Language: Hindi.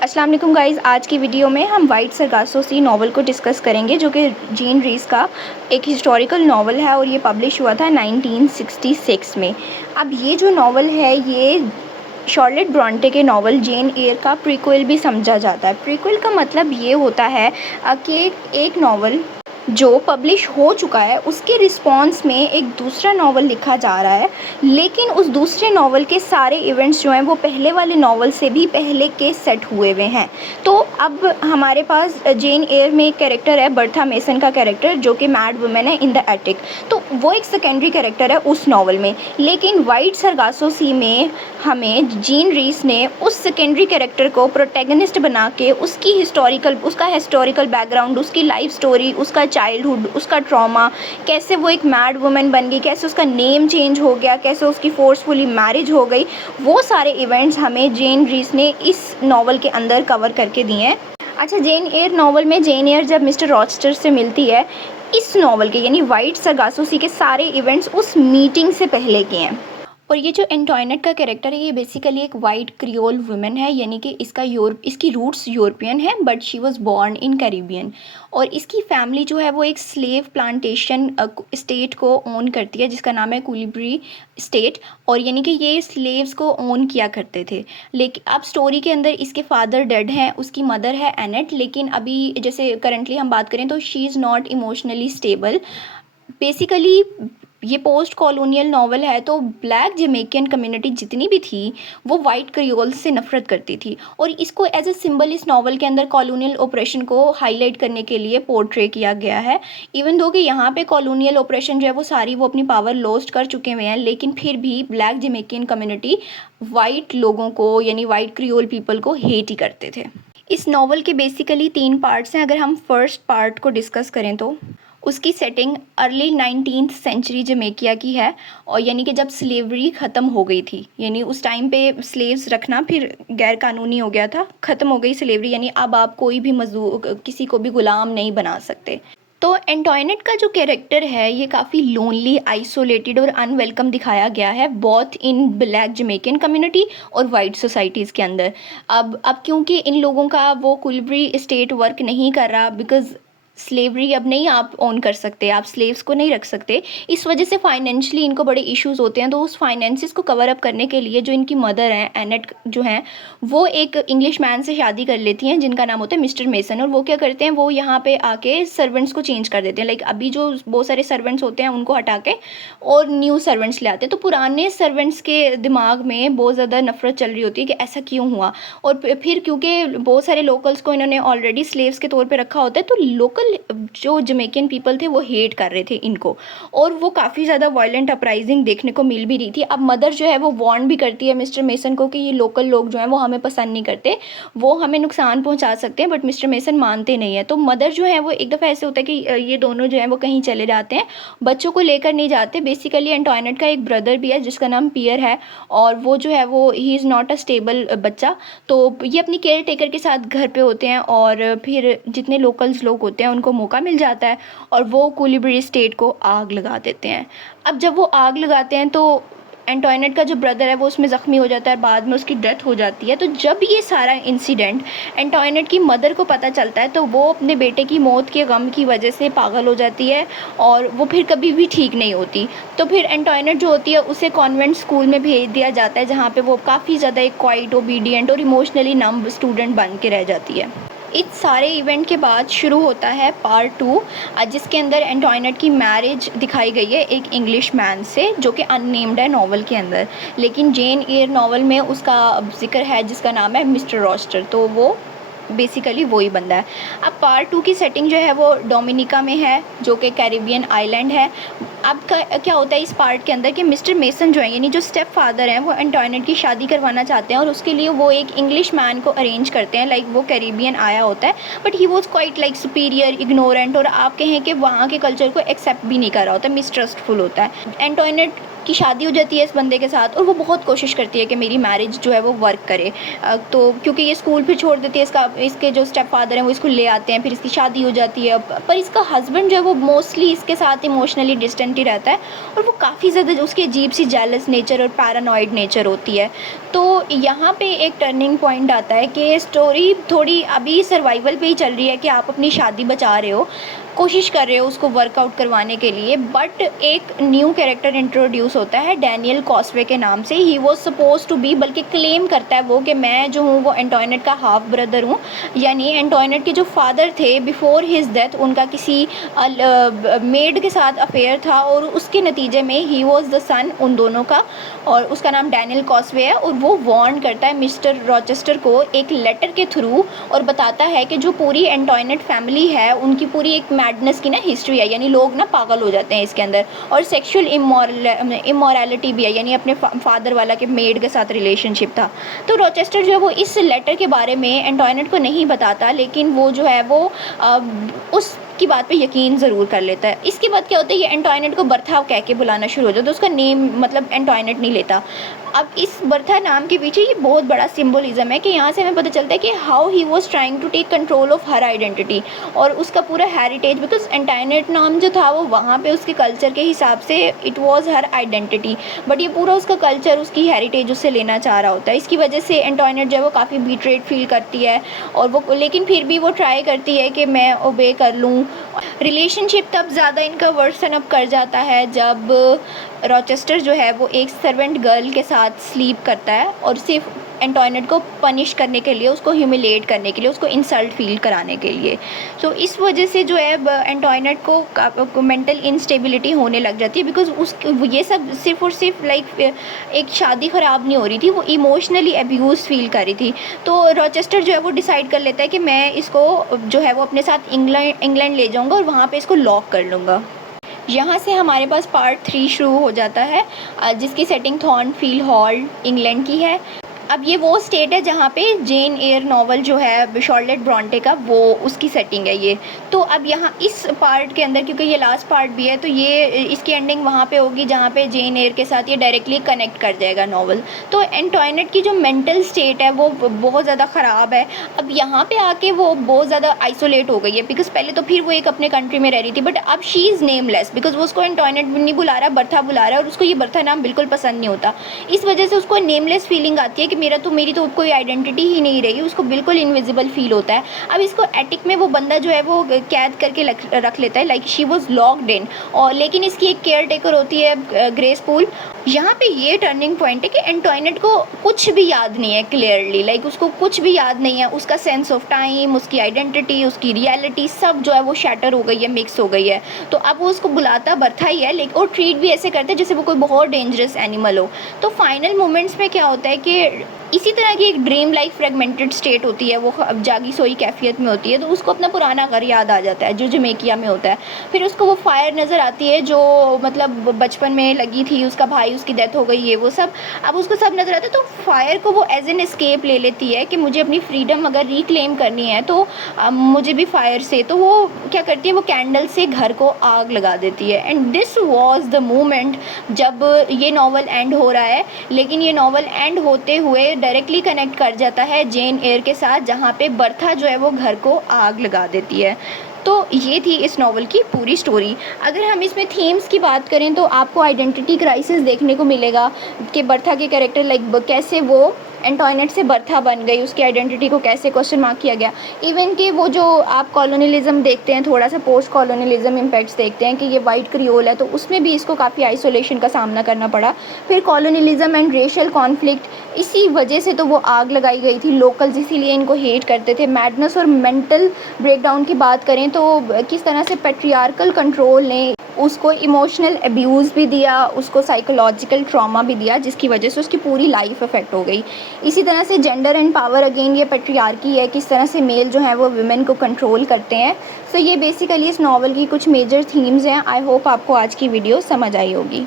अस्सलाम वालेकुम गाइज़। आज की वीडियो में हम वाइट सरगासो सी नावल को डिस्कस करेंगे, जो कि जीन रीस का एक हिस्टोरिकल नावल है और ये पब्लिश हुआ था 1966 में। अब ये जो नावल है ये शार्लेट ब्रॉन्टे के नावल जेन एयर का प्रीक्वल भी समझा जाता है। प्रीक्वल का मतलब ये होता है कि एक नावल जो पब्लिश हो चुका है उसके रिस्पॉन्स में एक दूसरा नावल लिखा जा रहा है, लेकिन उस दूसरे नावल के सारे इवेंट्स जो हैं वो पहले वाले नावल से भी पहले के सेट हुए हुए हैं। तो अब हमारे पास जेन एयर में एक कैरेक्टर है, बर्था मेसन का कैरेक्टर, जो कि मैड वुमेन है इन द एटिक। तो वो एक सेकेंडरी कैरेक्टर है उस नावल में, लेकिन वाइट सरगासो सी में हमें जीन रीस ने उस सेकेंडरी कैरेक्टर को प्रोटैगनिस्ट बना के उसका हिस्टोरिकल बैकग्राउंड, उसकी लाइफ स्टोरी, उसका चाइल्डहुड, उसका ट्रॉमा, कैसे वो एक मैड वुमेन बन गई, कैसे उसका नेम चेंज हो गया, कैसे उसकी फोर्सफुली मैरिज हो गई, वो सारे इवेंट्स हमें जेन रीस ने इस नावल के अंदर कवर करके दिए हैं। अच्छा, जेन एयर नावल में जेन एयर जब मिस्टर रॉचेस्टर से मिलती है, इस नावल के यानी वाइट सरगासो सी के सारे इवेंट्स उस मीटिंग से पहले के हैं। और ये जो एंटोइनेट का कैरेक्टर है ये बेसिकली एक वाइट क्रियोल वुमेन है, यानी कि इसकी रूट्स यूरोपियन है, but she was born in Caribbean. और इसकी फैमिली जो है वो एक स्लेव प्लांटेशन स्टेट को ओन करती है, जिसका नाम है कुलिब्री स्टेट। और यानी कि ये स्लेव्स को ओन किया करते थे। लेकिन अब स्टोरी के अंदर इसके फादर डेड हैं, उसकी मदर है एनेट, लेकिन अभी जैसे करंटली हम बात करें तो she is not emotionally stable. Basically ये पोस्ट कॉलोनियल नावल है, तो ब्लैक जमैकियन कम्युनिटी जितनी भी थी वो वाइट क्रियोल्स से नफरत करती थी, और इसको एज ए सिंबल इस नावल के अंदर कॉलोनियल ऑपरेशन को हाईलाइट करने के लिए पोर्ट्रे किया गया है। इवन दो कि यहाँ पे कॉलोनियल ऑपरेशन जो है वो अपनी पावर लॉस्ट कर चुके हुए हैं, लेकिन फिर भी ब्लैक जमैकियन कम्युनिटी वाइट लोगों को यानी वाइट क्रियोल पीपल को हेट ही करते थे। इस नावल के बेसिकली 3 पार्ट्स हैं। अगर हम फर्स्ट पार्ट को डिस्कस करें तो उसकी सेटिंग अर्ली 19th सेंचुरी जमैकिया की है, और यानी कि जब स्लेवरी ख़त्म हो गई थी, यानी उस टाइम पे स्लेव्स रखना फिर गैर कानूनी हो गया था, ख़त्म हो गई स्लेवरी, यानी अब आप कोई भी मजदूर किसी को भी ग़ुलाम नहीं बना सकते। तो एंटोइनेट का जो कैरेक्टर है ये काफ़ी लोनली, आइसोलेटेड और अनवेलकम दिखाया गया है, बोथ इन ब्लैक जमैकियन कम्युनिटी और वाइट सोसाइटीज़ के अंदर। अब क्योंकि इन लोगों का वो कुलिब्री स्टेट वर्क नहीं कर रहा, बिकॉज़ स्लेवरी अब नहीं आप ओन कर सकते, आप स्लेव्स को नहीं रख सकते, इस वजह से फाइनेंशियली इनको बड़े इश्यूज होते हैं। तो उस फाइनेंसिस को कवर अप करने के लिए जो इनकी मदर हैं एनेट जो हैं, वो एक इंग्लिश मैन से शादी कर लेती हैं जिनका नाम होता है मिस्टर मेसन। और वो क्या करते हैं, वो यहाँ पे आके सर्वेंट्स को चेंज कर देते हैं। लाइक अभी जो बहुत सारे सर्वेंट्स होते हैं उनको हटा के और न्यू सर्वेंट्स ले आते हैं। तो पुराने सर्वेंट्स के दिमाग में बहुत ज़्यादा नफरत चल रही होती है कि ऐसा क्यों हुआ। और फिर क्योंकि बहुत सारे लोकल्स को इन्होंने ऑलरेडी स्लेव्स के तौर पे रखा होता है, तो लोकल जो जमैकियन पीपल थे वो हेट कर रहे थे इनको, और वो काफ़ी ज़्यादा वायलेंट अपराइजिंग देखने को मिल भी रही थी। अब मदर जो है वो वार्न भी करती है मिस्टर मेसन को कि ये लोकल लोग जो हैं वो हमें पसंद नहीं करते, वो हमें नुकसान पहुंचा सकते हैं, बट मिस्टर मेसन मानते नहीं है। तो मदर जो है वो एक दफ़ा ऐसे होता है कि ये दोनों जो हैं वो कहीं चले जाते हैं, बच्चों को लेकर नहीं जाते। बेसिकली एंटोइनेट का एक ब्रदर भी है जिसका नाम पियर है, और वो जो है वो he is not a stable बच्चा। तो ये अपनी केयर टेकर के साथ घर पे होते हैं, और फिर जितने लोकल्स लोग होते हैं उनको मौका मिल जाता है और वो कुलिब्री स्टेट को आग लगा देते हैं। अब जब वो आग लगाते हैं तो एंटोइनेट का जो ब्रदर है वो उसमें ज़ख्मी हो जाता है, बाद में उसकी डेथ हो जाती है। तो जब ये सारा इंसिडेंट एंटोइनेट की मदर को पता चलता है, तो वो अपने बेटे की मौत के गम की वजह से पागल हो जाती है, और वो फिर कभी भी ठीक नहीं होती। तो फिर एंटोइनेट जो होती है उसे कॉन्वेंट स्कूल में भेज दिया जाता है, जहाँ पे वो काफ़ी ज़्यादा एक क्वाइट, ओबीडियंट और इमोशनली नम्ब स्टूडेंट बन के रह जाती है। इस सारे इवेंट के बाद शुरू होता है पार्ट 2, जिसके अंदर एंटोइनेट की मैरिज दिखाई गई है एक इंग्लिश मैन से, जो कि अननेम्ड है नावल के अंदर, लेकिन जेन एयर नावल में उसका जिक्र है जिसका नाम है मिस्टर रॉचेस्टर। तो वो बेसिकली वही बंदा है। अब पार्ट 2 की सेटिंग जो है वो डोमिनिका में है, जो कि कैरिबियन आइलैंड है। अब क्या होता है इस पार्ट के अंदर कि मिस्टर मेसन जो है, यानी जो स्टेप फादर हैं, वो एंटोइनेट की शादी करवाना चाहते हैं, और उसके लिए वो एक इंग्लिश मैन को अरेंज करते हैं। लाइक वो कैरिबियन आया होता है, but he was quite like superior, ignorant, और आप कहें कि वहाँ के कल्चर को एक्सेप्ट भी नहीं कर रहा होता, मिसट्रस्टफुल होता है। एंटोइनेट उसकी शादी हो जाती है इस बंदे के साथ और वो बहुत कोशिश करती है कि मेरी मैरिज जो है वो वर्क करे। तो क्योंकि ये स्कूल फिर छोड़ देती है, इसके जो स्टेप फादर हैं वो इसको ले आते हैं, फिर इसकी शादी हो जाती है। पर इसका हस्बैंड जो है वो मोस्टली इसके साथ इमोशनली डिस्टेंट ही रहता है और वो काफ़ी ज़्यादा उसकी अजीब सी जेलस नेचर और पैरानॉइड नेचर होती है। तो यहाँ पे एक टर्निंग पॉइंट आता है कि स्टोरी थोड़ी अभी सर्वाइवल पे ही चल रही है कि आप अपनी शादी बचा रहे हो, कोशिश कर रहे हो उसको वर्कआउट करवाने के लिए, बट एक न्यू कैरेक्टर इंट्रोड्यूस होता है डैनियल कॉस्वे के नाम से। He was suppose to be, बल्कि क्लेम करता है वो कि मैं जो हूँ वो एंटोइनेट का हाफ ब्रदर हूँ, यानी एंटोइनेट के जो फादर थे बिफोर हिज डेथ उनका किसी मेड के साथ अफेयर था और उसके नतीजे में ही वॉज द सन उन दोनों का, और उसका नाम डैनियल कॉस्वे है। और वो वार्न करता है मिस्टर रॉचेस्टर को एक लेटर के थ्रू और बताता है कि जो पूरी एंटोइनेट फैमिली है उनकी पूरी एक मैडनेस की ना हिस्ट्री है, यानी लोग ना पागल हो जाते हैं इसके अंदर, और सेक्सुअल इमोरलिटी भी है, यानी अपने फादर वाला के मेड के साथ रिलेशनशिप था। तो रॉचेस्टर जो है वो इस लेटर के बारे में एंटोइनेट को नहीं बताता, लेकिन वो जो है वो उस की बात पे यकीन ज़रूर कर लेता है। इसके बाद क्या होता है, ये एंटोइनेट को बर्था कह के बुलाना शुरू हो जाता है, तो उसका नेम मतलब एंटोइनेट नहीं लेता। अब इस बर्था नाम के पीछे ये बहुत बड़ा सिंबलिज्म है कि यहाँ से हमें पता चलता है कि how he was trying to take control of her identity और उसका पूरा हेरिटेज, बिकॉज एंटोइनेट नाम जो था वो वहाँ पे उसके कल्चर के हिसाब से it was her identity, but ये पूरा उसका कल्चर उसकी हेरिटेज उससे लेना चाह रहा होता है। इसकी वजह से एंटोइनेट जो है वो काफ़ी बीट्रेड फील करती है और वो, लेकिन फिर भी वो ट्राई करती है कि मैं ओबे कर लूँ। रिलेशनशिप तब ज़्यादा इनका वर्सन अप कर जाता है जब रॉचेस्टर जो है वो एक सर्वेंट गर्ल के साथ स्लीप करता है और सिर्फ एंटोइनेट को पनिश करने के लिए, उसको ह्यूमिलेट करने के लिए, उसको इंसल्ट फील कराने के लिए। सो इस वजह से जो है एंटोइनेट को मेंटल इंस्टेबिलिटी होने लग जाती है, बिकॉज उस ये सब सिर्फ और सिर्फ लाइक एक शादी ख़राब नहीं हो रही थी, वो इमोशनली अब्यूज़ फील कर रही थी। तो रॉचेस्टर जो है वो डिसाइड कर लेता है कि मैं इसको जो है वो अपने साथ इंग्लैंड ले जाऊँगा और वहाँ पर इसको लॉक कर लूँगा। यहाँ से हमारे पास पार्ट 3 शुरू हो जाता है, जिसकी सेटिंग थॉर्नफील्ड हॉल इंग्लैंड की है। अब ये वो स्टेट है जहाँ पे जेन एयर नॉवल जो है शार्लेट ब्रॉन्टे का, वो उसकी सेटिंग है ये। तो अब यहाँ इस पार्ट के अंदर, क्योंकि ये लास्ट पार्ट भी है, तो ये इसकी एंडिंग वहाँ पे होगी जहाँ पे जेन एयर के साथ ये डायरेक्टली कनेक्ट कर जाएगा नॉवल। तो एंटोइनेट की जो मेंटल स्टेट है वो बहुत ज़्यादा ख़राब है। अब यहाँ पे आके वो बहुत ज़्यादा आइसोलेट हो गई है, बिकॉज पहले तो फिर वो एक अपने कंट्री में रह रही थी, बट अब शी इज़ नेमलेस, बिकॉज वो उसको एंटोइनेट नहीं बुला रहा, बर्था बुला रहा है, और उसको ये बर्था नाम बिल्कुल पसंद नहीं होता। इस वजह से उसको नेमलेस फीलिंग आती है कि मेरी तो कोई आइडेंटिटी ही नहीं रही, उसको बिल्कुल इनविजिबल फील होता है। अब इसको एटिक में वो बंदा जो है वो कैद करके रख लेता है, like she was locked in, और लेकिन इसकी एक केयर टेकर होती है ग्रेस पूल। यहाँ पे ये टर्निंग पॉइंट है कि एंटोइनेट को कुछ भी याद नहीं है क्लियरली, लाइक उसको कुछ भी याद नहीं है, उसका सेंस ऑफ टाइम, उसकी आइडेंटिटी, उसकी रियलिटी सब जो है वो शैटर हो गई है, मिक्स हो गई है। तो अब वो उसको बुलाता बर्था ही है, लेकिन और ट्रीट भी ऐसे करते हैं जैसे वो कोई बहुत डेंजरस एनिमल हो। तो फाइनल मोमेंट्स में क्या होता है कि इसी तरह की एक ड्रीम लाइक फ्रेगमेंटेड स्टेट होती है, वो अब जागी सोई कैफियत में होती है, तो उसको अपना पुराना घर याद आ जाता है जो जमैकिया में होता है। फिर उसको वो फायर नज़र आती है जो मतलब बचपन में लगी थी, उसका भाई, उसकी डेथ हो गई, ये वो सब अब उसको सब नज़र आता है। तो फायर को वो एज एन एस्केप ले लेती है कि मुझे अपनी फ्रीडम अगर रिक्लेम करनी है तो मुझे भी फायर से, तो वो क्या करती है, वो कैंडल से घर को आग लगा देती है। And this was the moment जब ये नावल एंड हो रहा है, लेकिन ये नावल एंड होते हुए डायरेक्टली कनेक्ट कर जाता है जेन एयर के साथ, जहाँ पे बर्था जो है वो घर को आग लगा देती है। तो ये थी इस नावल की पूरी स्टोरी। अगर हम इसमें थीम्स की बात करें तो आपको आइडेंटिटी क्राइसिस देखने को मिलेगा कि बर्था के कैरेक्टर लाइक कैसे वो एंटोइनेट से बर्था बन गई, उसकी आइडेंटिटी को कैसे क्वेश्चन मार्क किया गया। इवन कि वो जो आप कॉलोनियलिज्म देखते हैं, थोड़ा सा पोस्ट कॉलोनियलिज्म इम्पैक्ट्स देखते हैं कि ये वाइट क्रियोल है, तो उसमें भी इसको काफ़ी आइसोलेशन का सामना करना पड़ा। फिर कॉलोनियलिज्म एंड रेशियल कॉन्फ्लिक्ट, इसी वजह से तो वो आग लगाई गई थी, लोकल्स इसीलिए इनको हेट करते थे। मैडनेस और मेंटल ब्रेकडाउन की बात करें तो किस तरह से पैट्रियार्कल कंट्रोल ने उसको इमोशनल अब्यूज़ भी दिया, उसको साइकोलॉजिकल ट्रॉमा भी दिया, जिसकी वजह से उसकी पूरी लाइफ अफेक्ट हो गई। इसी तरह से जेंडर एंड पावर, अगेन ये पैट्रियार्की है, किस तरह से मेल जो है वो वुमेन को कंट्रोल करते हैं। सो ये बेसिकली इस नावल की कुछ मेजर थीम्स हैं। आई होप आपको आज की वीडियो समझ आई होगी।